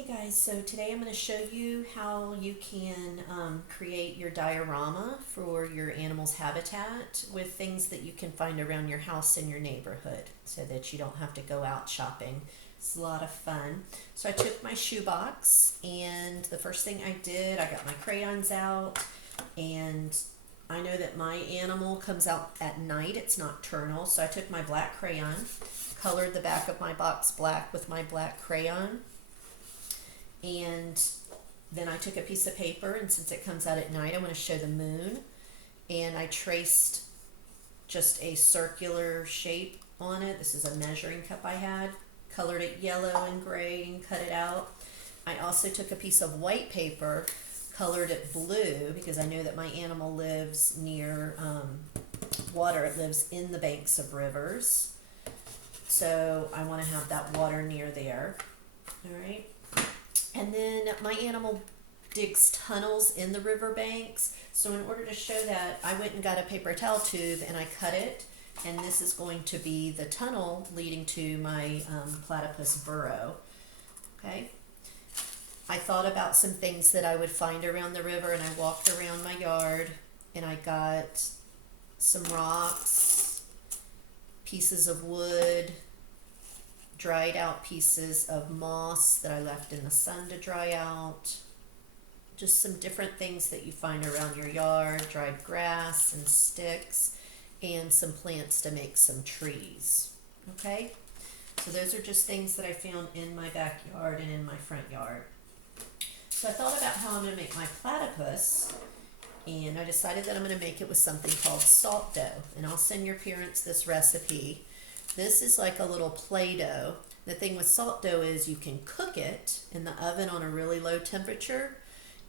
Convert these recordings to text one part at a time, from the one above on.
Hey guys, so today I'm going to show you how you can create your diorama for your animal's habitat with things that you can find around your house in your neighborhood so that you don't have to go out shopping. It's a lot of fun. So I took my shoebox and the first thing I did, I got my crayons out, and I know that my animal comes out at night, it's nocturnal, so I took my black crayon, colored the back of my box black with my black crayon, and then I took a piece of paper, and since it comes out at night, I want to show the moon, and I traced just a circular shape on it. This is a measuring cup I had, colored it yellow and gray and cut it out. I also took a piece of white paper, colored it blue because I know that my animal lives near water. It lives in the banks of rivers, so I want to have that water near there. All right. And then my animal digs tunnels in the riverbanks. So in order to show that, I went and got a paper towel tube and I cut it. And this is going to be the tunnel leading to my platypus burrow. Okay. I thought about some things that I would find around the river, and I walked around my yard and I got some rocks, pieces of wood, dried out pieces of moss that I left in the sun to dry out, just some different things that you find around your yard, dried grass and sticks, and some plants to make some trees. Okay, so those are just things that I found in my backyard and in my front yard. So I thought about how I'm going to make my platypus, and I decided that I'm going to make it with something called salt dough, and I'll send your parents this recipe. This is like a little Play-Doh. The thing with salt dough is you can cook it in the oven on a really low temperature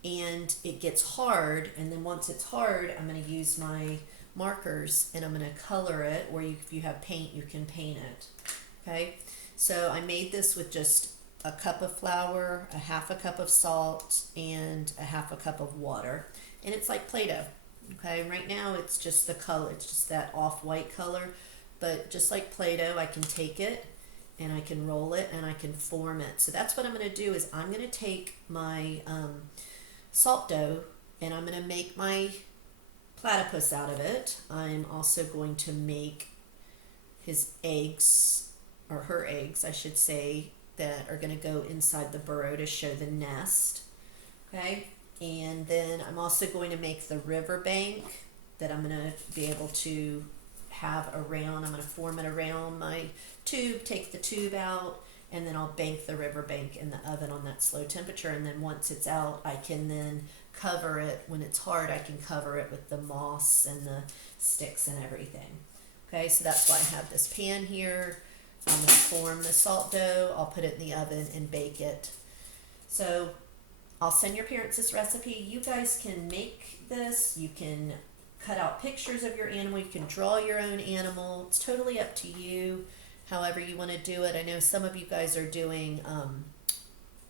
and it gets hard, and then once it's hard, I'm going to use my markers and I'm going to color it, or if you have paint, you can paint it. Okay, so I made this with just a cup of flour, a half a cup of salt, and a half a cup of water, and it's like Play-Doh. Okay, right now it's just the color, it's just that off-white color. But just like Play-Doh, I can take it and I can roll it and I can form it. So that's what I'm going to do. Is I'm going to take my salt dough and I'm going to make my platypus out of it. I'm also going to make his eggs, or her eggs, I should say, that are going to go inside the burrow to show the nest. Okay, and then I'm also going to make the riverbank that I'm going to be able to have around. I'm going to form it around my tube, take the tube out, and then I'll bake the riverbank in the oven on that slow temperature. And then once it's out, I can then cover it. When it's hard, I can cover it with the moss and the sticks and everything. Okay, so that's why I have this pan here. I'm going to form the salt dough. I'll put it in the oven and bake it. So I'll send your parents this recipe. You guys can make this. You can cut out pictures of your animal. You can draw your own animal. It's totally up to you, however you want to do it. I know some of you guys are doing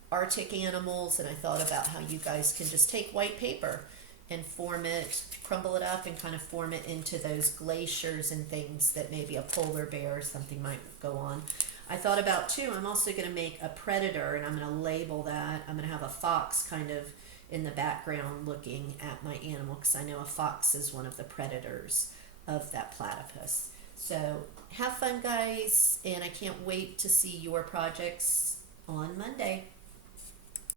Arctic animals, and I thought about how you guys can just take white paper and form it, crumble it up, and kind of form it into those glaciers and things that maybe a polar bear or something might go on. I thought about too, I'm also going to make a predator, and I'm going to label that. I'm going to have a fox kind of in the background looking at my animal, because I know a fox is one of the predators of that platypus. So have fun, guys, and I can't wait to see your projects on Monday.